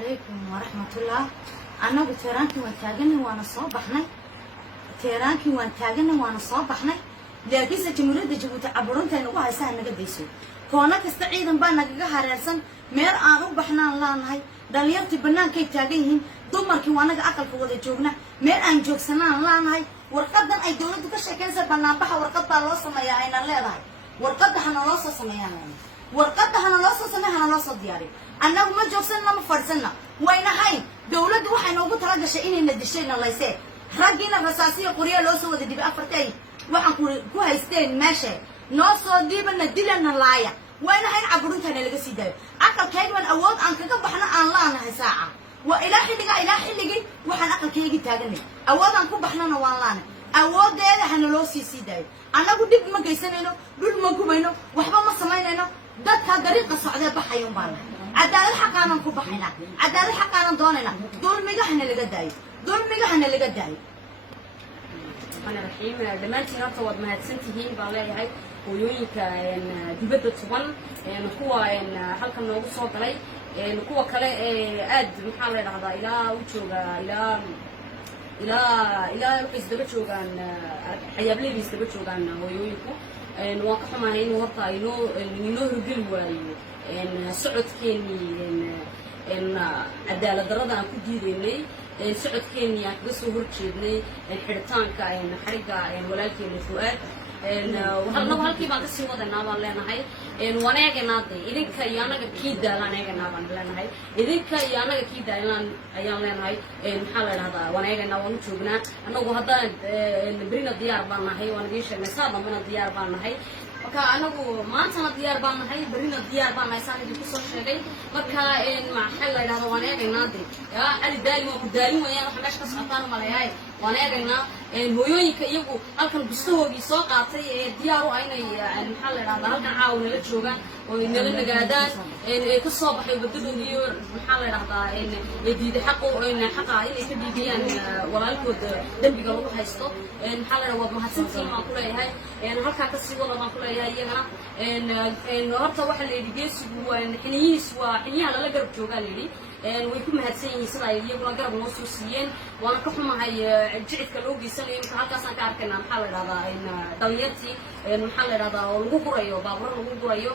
عليكم ورحمة الله. أنا بتيرانكي وانتاجني وأنا صباحنا تيرانكي وانتاجني وأنا صباحنا لكن سجمرة جبوت عبرون تنوع هسه نقديسو كونا كستعيدا بنا جها رأسا مير أنا بحنا الله نهاي دليل تبنان كي تاجيهن دمر كي وانا أكل فوضى جوجنا مير أن جوج سنة الله نهاي ورقدنا أي دولة دكش كنسر بنا بحا ورقد الله سمايا عين الله هاي ورقد حنا الله سمايا ورقد حنا الله سمايا حنا الله دياري أنا ما جوج سنة ما فرسنا وين هاي دولة واحد نوبو ترى شيء إن ندشينا الله يسير رجينا رصاصية قرية لو سوى دي بأفرتين waxaan ku haysteen meesha noo soo diibana dilana laaya wayna hayn caburintana laga sii daayo aqalkayga waan awood aan kaga baxna aan laanahay saaca wa ilaa xiligi waxaan aqalkayga taaganay awood aan ku baxnana waan laana awoodeeda hana loo sii daayo anagu dib ma geysanayno dhul ma gubayno waxba ma samaynayno dadka dariiqa socdee baxayoon baan cadaalad xaqaanan ku baxayna cadaalad xaqaanan doonayna dulmiga hana laga daayo أنا رحيم دمانتي نرتا ود مهتسنتهين بالله هاي ويوينك دبدة طبعا نقوى حلقة نوع صوت علي نقوى كلا أد محل هذا إلى وجوه إلى بس دبتشوا عن حيابلي بس دبتشوا عن ويوينكو نواقف معين ورطة إنه رجل وين سعود كيني إن عدالة درجة أنا كنت ديرني سعود كينيا بس هو رجلني الحرتان كائن حرقة ولكن الفؤاد وهلا هالكي بعد السواد النابان لنا هاي وانا جناتي إذا كيانا كيدا لنا جنابان لنا هاي إذا كيانا كيدا لنا أيام لنا هاي محل هذا وانا جنابان شوفنا أنا وهذا برينا ديار بنا هاي وانا جيش مسافة من الديار بنا هاي marka anagu maanta diyaar baan nahay barina diyaar baan nahay saani ku soo sheegay marka ma xal la yiraahdo waan eegaynaa yaa ali daayimo ku daayimo ayaan wax meesha ka socotaan malayahay waan eegaynaa hooyooyinka iyagu halkan bistohoogii soo qaatay ee diyaar u aynay maxal la yiraahdo halkan caawin la joogaan oo inala nagaadaan ee ka soo baxay wadadooda iyo maxal la yiraahdaa diiday xaq oo inay ka dhiibiyaan walaalkood dambiga lagu haysto maxal la yiraahdo mahadsantiin ma ku leeyahay halka ka sii wada ma ku leeyahay iyagana horta waxa la yidhi geesigu waa xiniyaha lala garab joogaa la yidhi way ku mahadsan yihiin sida ay iyaguna garab noo soo siiyeen waana ka xumahay jicidka loo geysanayo marka halkaasaan ka arkaynaa maxaa la yidhahdaa dhalinyartii maxaa la yidhahdaa oo lagu gurayo baabuur lagu gurayo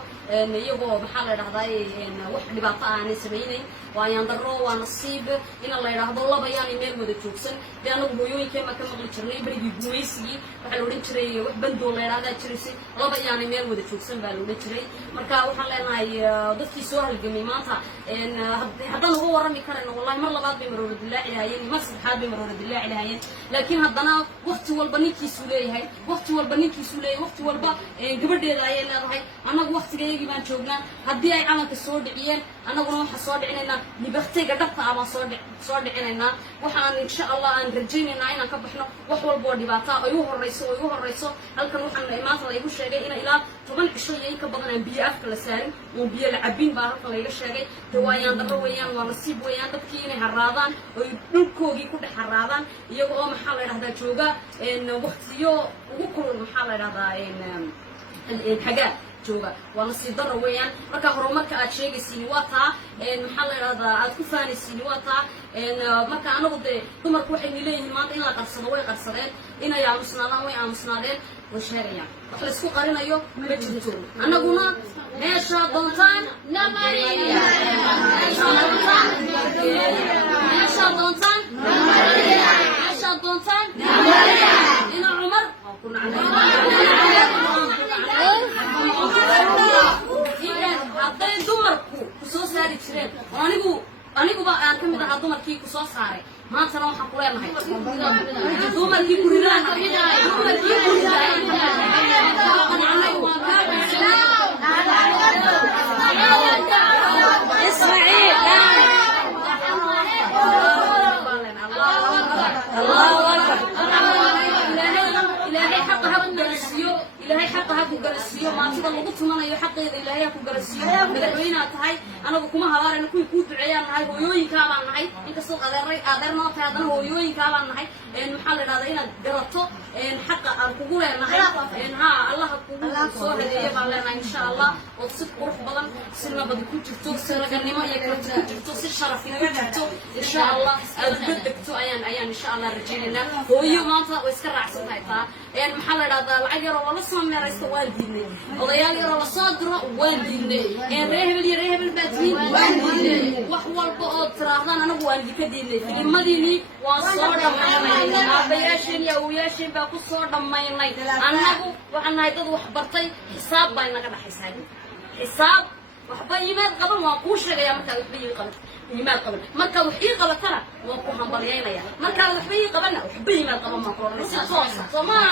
iyagoo maxaa la yidhahdaa wax dhibaato aanay samaynayn waa yaandaro waa nasiib in la yidhaahdo laba yaanay meel wada joogsan dee anagu hooyooyinkeen baan ka maqli jirnay berigii gumaysigii waxaa la odhan jiray wax bandoo la yidhahdaa jiraysay laba yaanay meel wada joogsan baa la odhan jiray marka waxaan leenahay dadkii soo halgamay maanta haddaan uga warrami karayno wallahi mar labaad bay maroora dillaaci lahaayeen mar saddexaad bay maroora dillaaci lahaayeen laakiin haddana waqti walba ninkiisuu leeyahay waqti walba gabadheeda ayay leedahay annagu waqtigaygii baan joognaa haddii ay calanka soo dhiciyeen annaguna waxaan soo dhicinaynaa libaxtayga dhabta ah baan soo dhicinaynaa waxaan insha allah aan rajaynaynaa inaan ka baxno wax walba oo dhibaato ay u horrayso halkan waxaan maanta laygu sheegay in ilaa 10 cisho iyo in ka badan aan biyo afka la saarin oo biyo la cabin baa halkan layga sheegay dawaayaan darro weeyaan waa nasiib weeyaan dadkii inay haraadaan oo dhulkoogii ku dhex haraadaan iyaga oo maxaa la yidhahdaa jooga waqtiyo ugu kulul maxaa la yidhahdaa xagaa jooga waa nasiib darro weeyaan marka horumarka aad sheegaysiin waa taa maxaa la yidhahdaa aad ku faanaysiin waa taa marka anagu dee dumarku waxay leeyihiin maanta in la qarsado way qarsadeen inay aamusnaadaan way aamusnaadeen way sheegayaan wax la isku qarinayo ma jirto annaguna meesha doontaan ina cumar ku hadday dumarku ku soo saari jireen aniguba aan ka mid ahaa dumarkii ku soo saaray maantana waxaan ku leenahay dumarkii ku إلهي حقها كجلسيو ما تقدر لقط من أي حق إلهي كجلسيو مدحوينها تهاي أنا بكم هوار أنا كوي كود عيان هاي هويين كمان هاي إنك inkastoo adeer noo tahay haddana hooyooyinkaa baan nahay maxaa la idhahdaa inaad garato xaqa aan kugu leenahay haa allaha kugu soo hadeeya baan leenahay insha allah oo si qurux badan si nabad ku jirto si raganimo iyo karti ku jirto si sharaf ku jirto insha allah aad uga degto ayaan insha allah rajaynaynaa hooyo maanta way iska raacsan tahay taa maxaa la idhahdaa lacag yaroo lala soo meeraysto waan diidnay odayaal yaroo lasoo diro waan diidnay reer hebel iyo reer hebel baa tihiin waan diidnay wax walba oo tiraahdaan anagu waan idinka diidnay filimadiinii waan soo dhammaynay aabayaasheen iyo awoyaasheen baa ku soo dhammaynay annagu waxaan nahay dad wax bartay xisaab baa inaga dhaxaysaa xisaab waxba yimaad qaban waan kuu sheegayaa markaad waxba ii qaban yimaad qaban markaad wax ii qabatana waan ku hambalyaynaya markaad waxba ii qabanna waxba yimaad qaban maan ku odhanay si toosa soomaa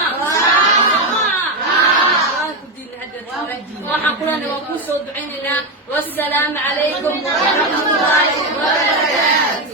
waxaan kulana waan kuu soo ducaynaynaa wassalaamu calaykum waraxmatullaahi wabarakaatu